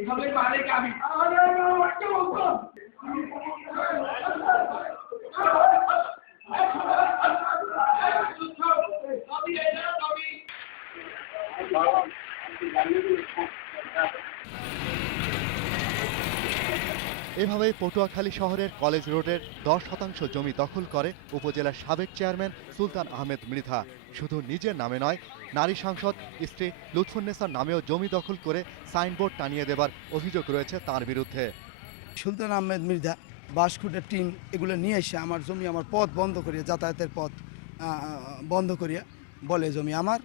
এভাবে মালিক আমি এভাবেই পটুয়াখালী শহরের কলেজ রোডের 10% জমি দখল করে উপজেলার সাবেক চেয়ারম্যান সুলতান আহমেদ মৃধা। শুধু নিজের নামে নয়, নারী সাংসদ স্ত্রী লুৎফুন্নেসার নামেও জমি দখল করে সাইনবোর্ড টানিয়ে দেবার অভিযোগ রয়েছে তার বিরুদ্ধে। সুলতান আহমেদ মৃধা বাঁশখুঁটের টিন এগুলো নিয়ে এসে আমার জমি, আমার পথ বন্ধ করিয়া, যাতায়াতের পথ বন্ধ করিয়া বলে জমি আমার।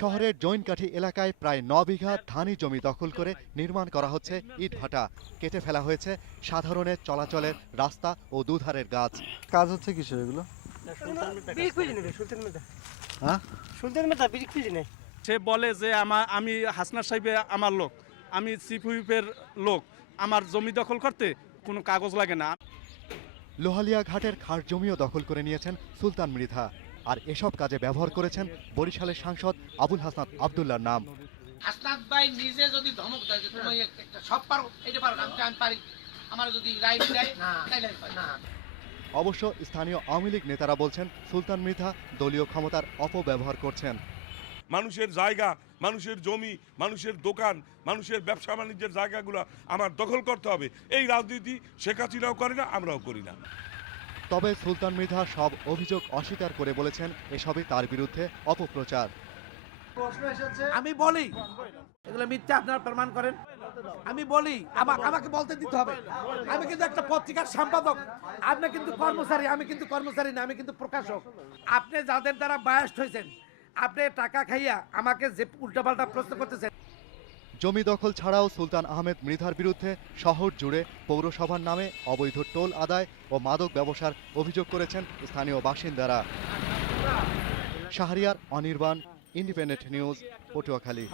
শহরের জৈনকাঠি এলাকায় প্রায় 9 বিঘা ধানি জমি দখল করে নির্মাণ করা হচ্ছে ইটভাটা। কেটে ফেলা হয়েছে সাধারণের চলাচলের রাস্তা ও দুধারের গাছ। কাজ হচ্ছে কিসের এগুলো? সে বলে যে আমি হাসনাত সাহেবের আমার লোক, আমি চিফ হুইপের লোক, আমার জমি দখল করতে কোনো কাগজ লাগে না। লোহালিয়া ঘাটের খাস জমিও দখল করে নিয়েছেন সুলতান মৃধা। আর এসব কাজে ব্যবহার করেছেন বরিশালের সাংসদ আবুল হাসনাত আব্দুল্লাহর নাম। হাসনাত ভাই নিজে যদি ধমক দেয় যে তুমি একটা সব পারো, এটা পারো, আমি পারি, আমার যদি রাইট দেয় তাইলে না। অবশ্য স্থানীয় আওয়ামী লীগ নেতারা বলছেন সুলতান মৃধা দলীয় ক্ষমতার অপব্যবহার করছেন। মানুষের জায়গা, মানুষের জমি, মানুষের দোকান, মানুষের ব্যবসা বাণিজ্যের জায়গাগুলো আমার দখল করতে হবে, এই রাজনীতি শেখ হাসিনাও করে না, আমরাও করি না। তবে সুলতান মৃধা সব অভিযোগ অস্বীকার করে বলেছেন এসবই তার বিরুদ্ধে অপপ্রচার। আমি বলি এগুলো মিথ্যা, আপনারা প্রমাণ করেন। আমি বলি আমাকে বলতে দিতে হবে। আমি কিন্তু একটা পত্রিকার সম্পাদক, আপনি কিন্তু কর্মচারী, আমি কিন্তু কর্মচারী না, আমি কিন্তু প্রকাশক। আপনি যাদের দ্বারা বায়াস্ট হয়েছেন, আপনি টাকা খাইয়া আমাকে যে উল্টাপাল্টা প্রশ্ন করতেছেন। জমি দখল ছাড়াও সুলতান আহমেদ মৃধার বিরুদ্ধে শহর জুড়ে পৌরসভার নামে অবৈধ টোল আদায় ও মাদক ব্যবসার অভিযোগ করেছেন স্থানীয় বাসিন্দারা। Shahriar, Anirban, independent news, Patuakhali.